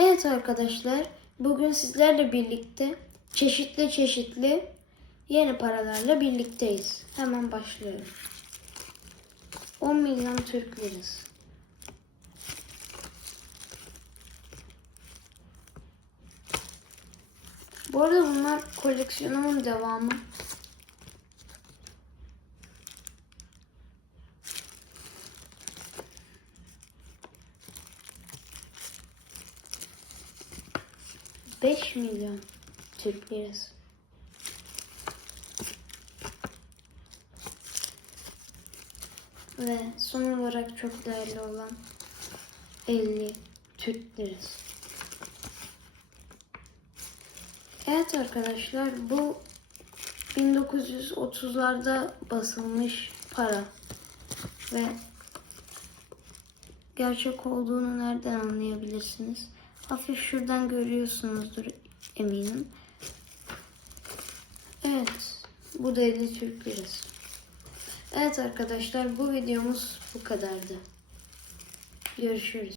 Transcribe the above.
Evet arkadaşlar, bugün sizlerle birlikte çeşitli çeşitli yeni paralarla birlikteyiz. Hemen başlıyorum. 10 milyon Türk lirası. Bu arada bunlar koleksiyonumun devamı. Beş milyon Türk lirası. Ve son olarak çok değerli olan 50 Türk lirası. Evet arkadaşlar bu 1930'larda basılmış para ve gerçek olduğunu nereden anlayabilirsiniz? Hafif şuradan görüyorsunuzdur eminim. Evet bu da 50 Türk lirası. Evet arkadaşlar bu videomuz bu kadardı. Görüşürüz.